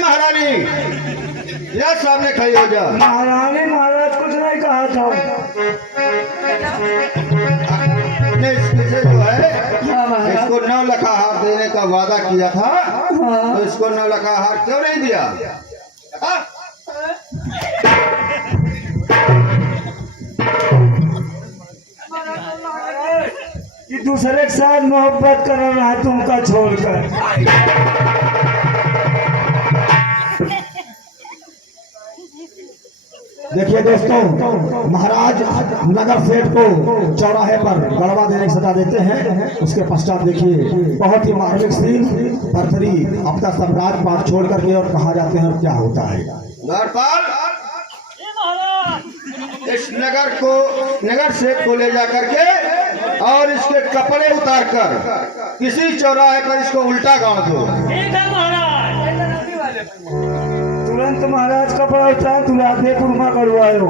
महारानी या सामने खड़ी हो जा। महारानी महाराज कुछ नहीं कहा था। आपने इससे जो है इसको 9 लाख हार देने का वादा किया था, तो इसको 9 लाख हार क्यों नहीं दिया? कि दूसरे के साथ मोहब्बत कर रहा है तुमका छोड़कर। देखिए दोस्तों, महाराज नगर सेठ को चौराहे पर गड़वा देने की सजा देते हैं। उसके पश्चात देखिए बहुत ही मार्मिक सीन, भरथरी अपना सब राजपाट छोड़ करके और कहा जाते हैं क्या होता है। द्वारपाल इस नगर सेठ को ले जा करके और इसके कपड़े उतार कर किसी चौराहे पर इसको उल्टा गाड़ दो। तुरंत महाराज कपड़ा उतार तुलाते कुर्मा करवायो।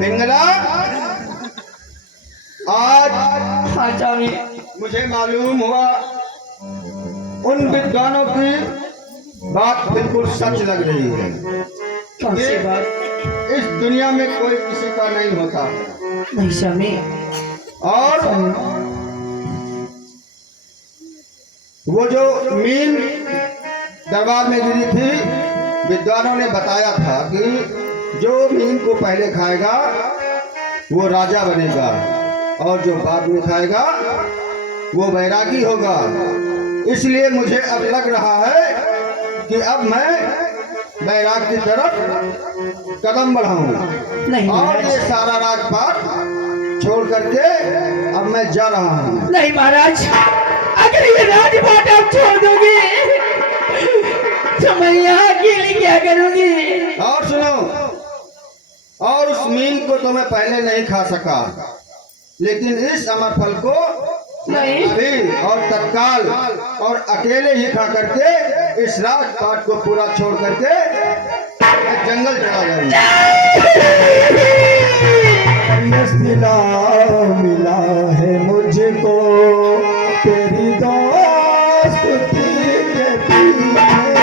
पिंगला आज मुझे मालूम हुआ उन विद्वानों की बात बिल्कुल सच लग रही है। कौन-सी बात? इस दुनिया में कोई किसी का नहीं होता नहीं स्वामी। और वो जो मीन दरबार में गिरी थी, विद्वानों ने बताया था कि जो मीन को पहले खाएगा वो राजा बनेगा और जो बाद में खाएगा वो बैरागी होगा। इसलिए मुझे अब लग रहा है कि अब मैं बैराग की तरफ कदम बढ़ाऊं नहीं और ये महाराज। सारा राजपाट छोड़ करके अब मैं जा रहा हूँ। नहीं महाराज, अगर ये राजपाट आप छोड़ दोगे तो मैं यहाँ अकेले क्या करूंगी? और सुनो, और उस मीन को तो मैं पहले नहीं खा सका, लेकिन इस अमर फल को नहीं। अभी और तत्काल और अकेले ही खा करके इस राजपाट को पूरा छोड़ करके मैं जंगल चला जाऊंगा। मिला मिला है मुझको तेरी दोस्ती के पीछे।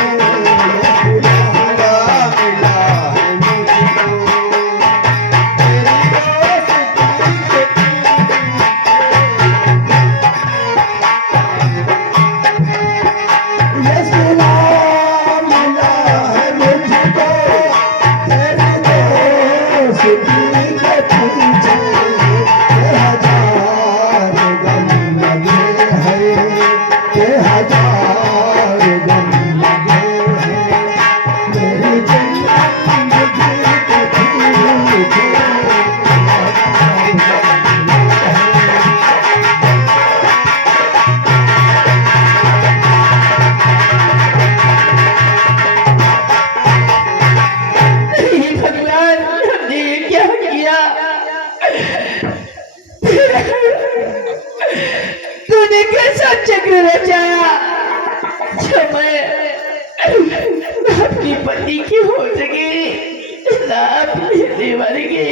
तूने कैसा चक्र रचाया जो मैं अपनी पति की हो सके ना अपने देवर की।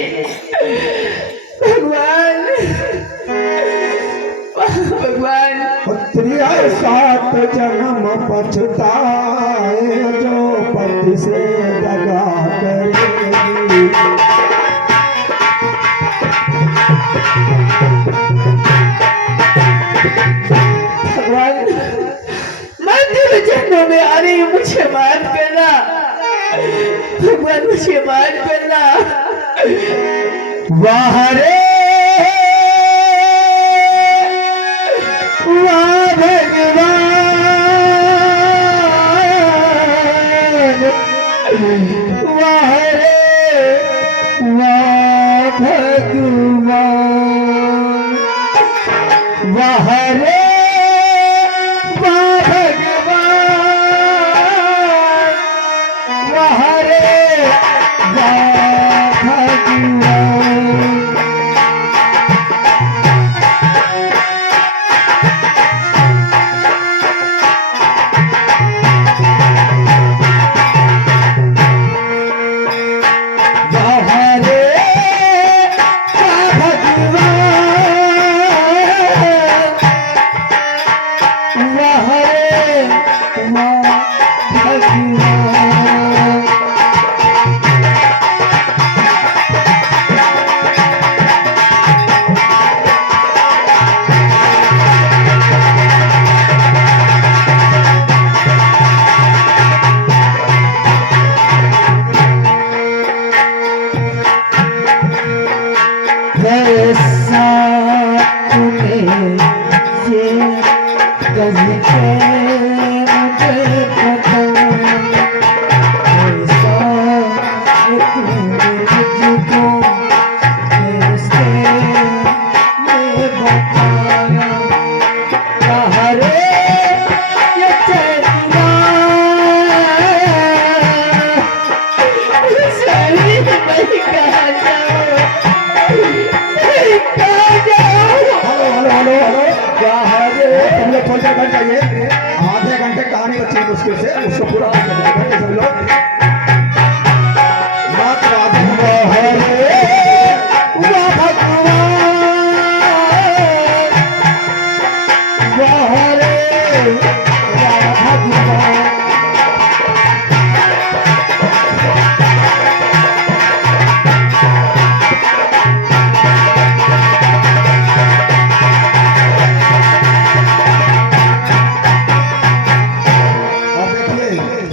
भगवान भगवान पुत्रिया 7 जन्म पछताए जो पति से दगा करेगी। भगवान मैं तेरे जन्मों में आ रही हूँ, मुझे माफ करना भगवान, मुझे माफ करना। वाह रे वाह भगवान, वाह रे वाह भगवान, वाह रे वाह भगवान, वाह रे वाह भगवान। बैठ जाइए। आधे घंटे कहानी बच्ची मुश्किल से उसको पूरा बैठे सब लोग। मात राधा हरे वाह भगवान वाह हरे वाह भगवान।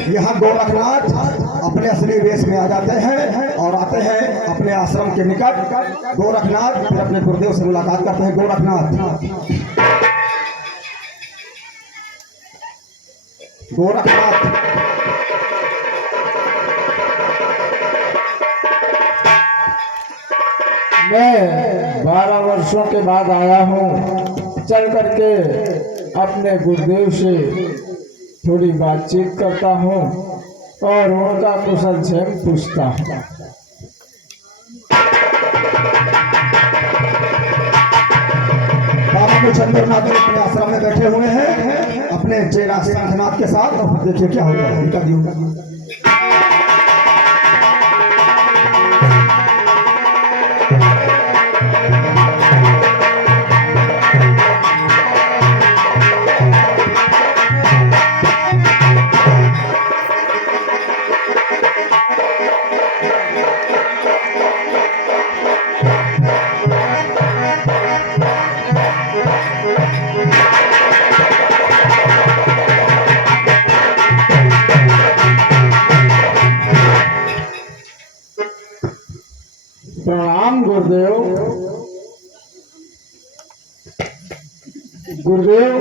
यहाँ गोरखनाथ अपने असली वेश में आ जाते हैं और आते हैं अपने आश्रम के निकट। गोरखनाथ फिर अपने गुरुदेव से मुलाकात करते हैं। गोरखनाथ मैं 12 वर्षों के बाद आया हूँ। चल करके अपने गुरुदेव से थोड़ी बातचीत करता हूँ और उनका कुशल क्षेम पूछता हूँ। बाबा को चंद्रनाथ अपने आश्रम में बैठे हुए हैं अपने चेला शंखनाथ के साथ। और देखिए क्या होता है इनका जीवन। प्रणाम गुरुदेव। गुरुदेव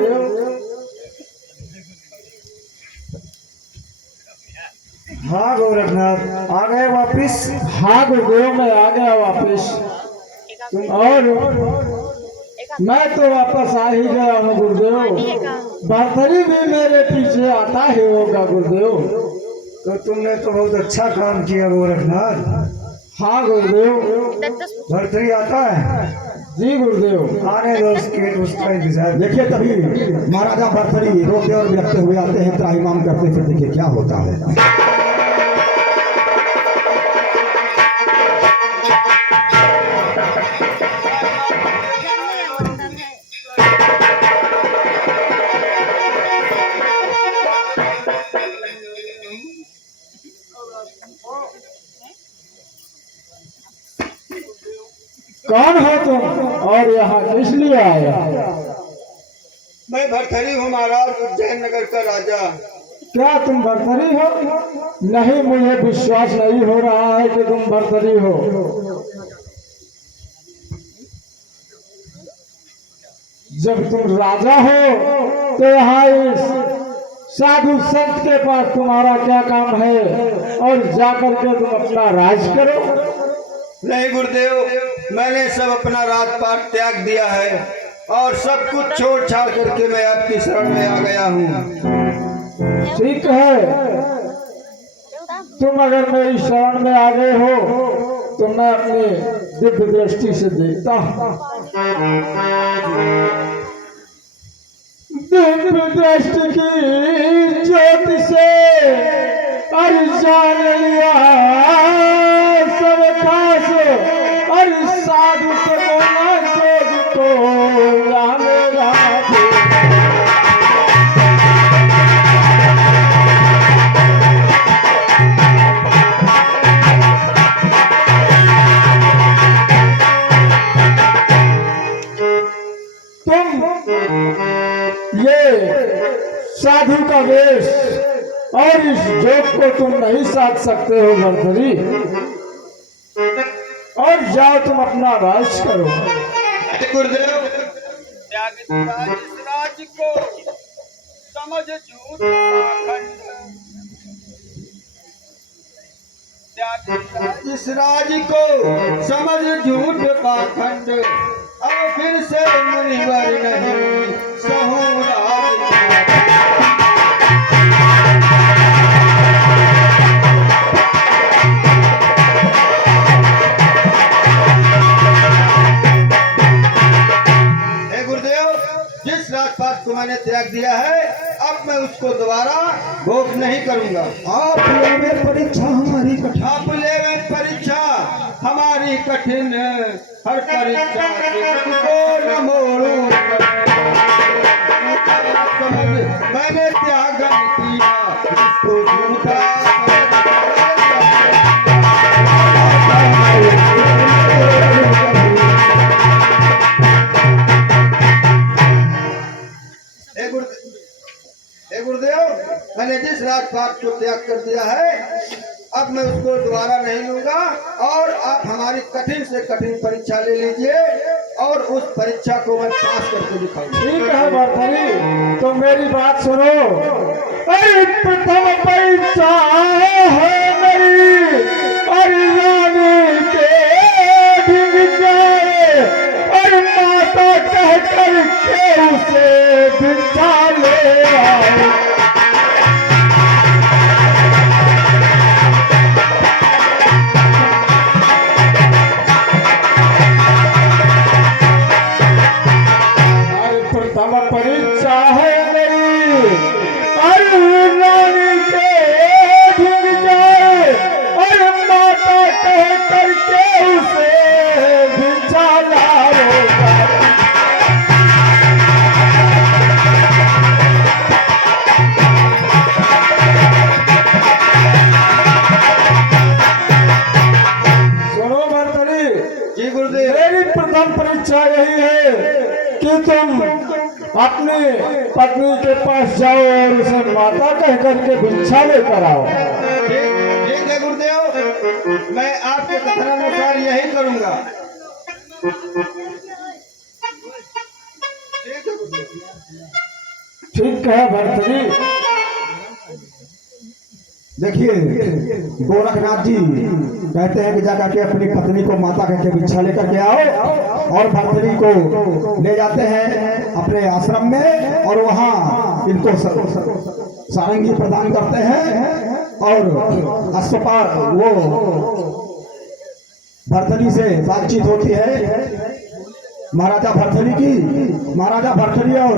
हाँ गोरखनाथ आ गए वापिस। हाँ गुरुदेव मैं आ गया वापिस। और मैं तो वापस आ ही गया हूँ गुरुदेव। भरथरी भी मेरे पीछे आता ही होगा गुरुदेव। तो तुमने तो बहुत अच्छा काम किया गोरखनाथ। हाँ गुरुदेव। भरथरी आता है। जी गुरुदेव। आने दो उसका इंतजार। देखिए तभी महाराजा भरथरी रोते और बिलखते हुए आते हैं, त्राहिमाम करते। फिर देखिए क्या होता है। कौन हो तुम और यहाँ किस लिए आए? मैं भरथरी हूँ महाराज, उज्जैन नगर का राजा। क्या तुम भरथरी हो? नहीं, मुझे विश्वास नहीं हो रहा है कि तुम भरथरी हो। जब तुम राजा हो तो यहाँ इस साधु संत के पास तुम्हारा क्या काम है और जाकर के तुम अपना राज करो। नहीं गुरुदेव, मैंने सब अपना राजपाट त्याग दिया है और सब कुछ छोड़ छाड़ करके मैं आपकी शरण में आ गया हूँ। ठीक है, तुम अगर मेरी शरण में आ गए हो तो मैं अपनी दिव्य दृष्टि से देखता हूँ। दिव्य दृष्टि की ज्योति से और जान लिया सब खास और साधु से बोला जोग को या मेरा साधु का वेश और इस जोग को तुम नहीं साध सकते हो भरथरी। और जाओ तुम अपना राज करो। गुरुदेव, राज को समझ झूठ पाखंड, इस राज को समझ झूठ पाखंड, अब फिर से मुनिवर नहीं सहूँ राज। जिस जिस राजपाट को मैंने त्याग दिया है अब मैं उसको दोबारा भोग नहीं करूंगा। आप लेवे परीक्षा हमारी कठिन। आप लेवे परीक्षा हमारी कठिन, हर परीक्षा को न मोड़ू। मैंने त्यागन किया इसको झूठा हे गुरुदेव, मैंने जिस राजपाट को त्याग कर दिया है अब मैं उसको दोबारा नहीं लूंगा और आप हमारी कठिन से कठिन परीक्षा ले लीजिए और उस परीक्षा को मैं पास करके दिखाऊंगा। ठीक है भरतरी, तो मेरी बात सुनो। अरे प्रथम परीक्षा है मेरी, अरे रानी के ढिग जाए, अरे माता कह कर के उसे भिक्षा ले आए। परीक्षा है मेरी, अरे रानी के ढिग जाए, अरे माता कह करके उसे भिक्षा लाओगा। सुनो भरतरी जी गुरुदेव, मेरी प्रथम परीक्षा यही है कि तुम अपनी पत्नी के पास जाओ और उसे माता कह करके भिक्षा लेकर आओ। ठीक है गुरुदेव, मैं आपके कथनानुसार यही करूंगा। ठीक है भरतरी। देखिए गोरखनाथ जी कहते हैं कि जाकर के अपनी पत्नी को माता कह के भिक्षा लेकर के आओ और भरतरी को ले जाते हैं अपने आश्रम में और वहाँ इनको सारंगी प्रदान करते हैं और अस्पताल वो भरतरी से बातचीत होती है। महाराजा भरतरी की, महाराजा भरतरी और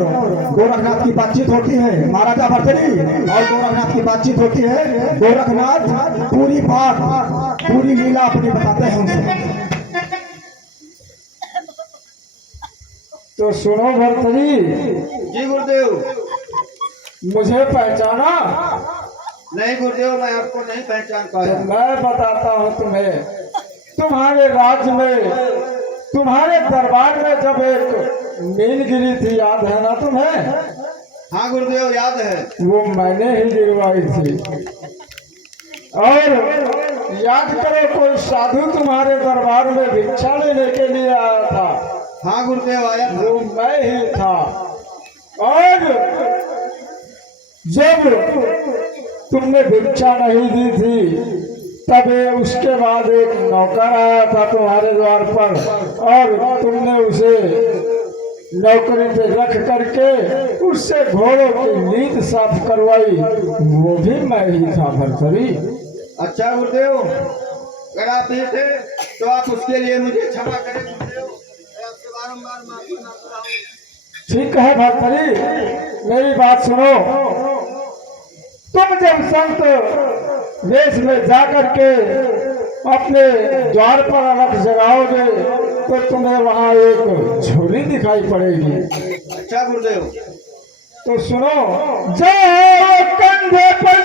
गोरखनाथ की बातचीत होती है। महाराजा भरतरी और गोरखनाथ की बातचीत होती है। गोरखनाथ पूरी बात, पूरी लीला अपनी बताते हैं उनसे। तो सुनो भरतरी, जी गुरुदेव। मुझे पहचाना? नहीं गुरुदेव, मैं आपको नहीं पहचान पाया। तो मैं बताता हूँ तुम्हें। तुम्हारे राज्य में, तुम्हारे दरबार में जब एक मीन गिरी थी, याद है ना तुम्हें? हाँ गुरुदेव याद है। वो मैंने ही गिरवाई थी। और याद करो, कोई साधु तुम्हारे दरबार में भिक्षा लेने के लिए आया था। हाँ गुरुदेव आया था। वो मैं ही था। और जब तुमने भिक्षा नहीं दी थी तब उसके बाद एक नौकर आया था तुम्हारे द्वार पर और तुमने उसे नौकरी पे रख करके उससे घोड़ों की नींद साफ करवाई। वो भी मैं ही था भरतरी। अच्छा गुरुदेव, अगर आप ये थे तो आप उसके लिए मुझे क्षमा करें गुरुदेव, मैं आपसे बारंबार माफी मांगता हूँ। ठीक है भरतरी, मेरी बात सुनो। तुम जब संत वेश में जाकर के अपने द्वार पर अलग जगाओगे तो तुम्हें वहां एक झोली दिखाई पड़ेगी। अच्छा गुरुदेव। तो सुनो, जो कंधे पर